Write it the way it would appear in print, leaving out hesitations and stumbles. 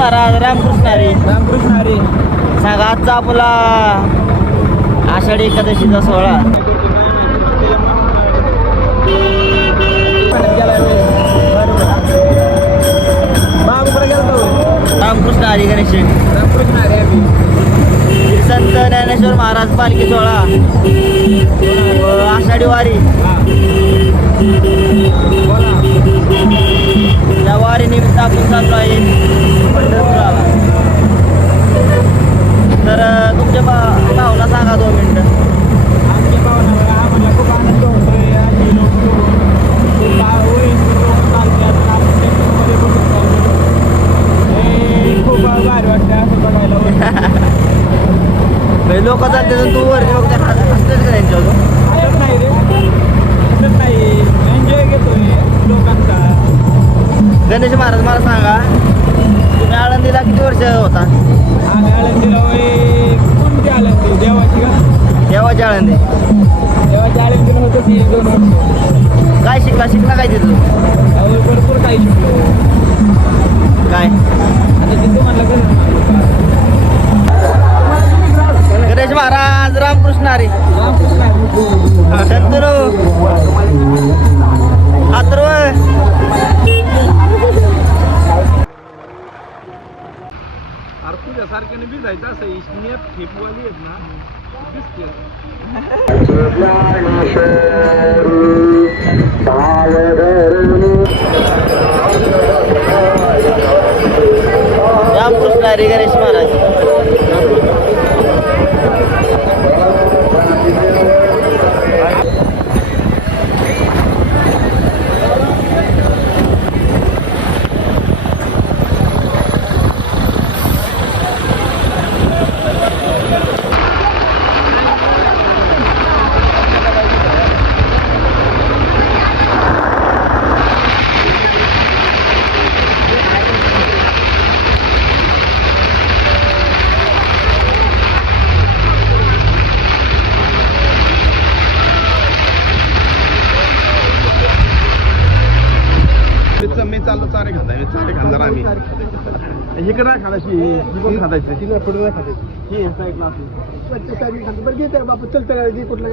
महाराज रामकृष्ण हरी. रामकृष्ण हरी. सांगा आजचा आपला आषाढी एकादशीचा सोहळा. रामकृष्ण हरी गणेश. रामकृष्ण हरी. संत ज्ञानेश्वर महाराज पालखी सोहळा व आषाढी वारी. या वारी निमित्त आपण चाललो आहे पंढरपुराला. तर तुमच्या भावना सांगा 2 मिनिटं. आमच्या भावना आम्हाला खूप आनंद होतोय. आम्ही लोक खूप लोक चालतात. आपण त्याच्यामध्ये बघून चालतो. हे खूप भारी वाटतं असं बघायला. लोक चालते तर तू वरती बघते हसतेच का त्यांच्यावर? हसत नाही रे, हसत नाही. एन्जॉय घेतोय लोकांचा. गणेश महाराज मला सांगा, तुम्ही आळंदीला किती वर्ष होता? आम्ही आळंदीला कोणती आळंदी? देवाची का? देवाची आळंदी. देवाच्या आळंदीला होतं ती 2 वर्ष. काय शिकला काय तिथून? भरपूर काही शिकलो. काय आता तिथं म्हणलं कसं गणेश महाराज रामकृष्ण हरी. शंतनू अथर्व. तुझ्यासारख्याने बी जायचं असं इस्नियत ठेपवाली आहेत ना दिसते. रामकृष्ण हरी गणेश महाराज. मी चाललो चारे खाणार आम्ही. इकडे नाही खायची, इकडून खायचं. तिला पुढे नाही खायचं. ही साईडला बापू चल कुठला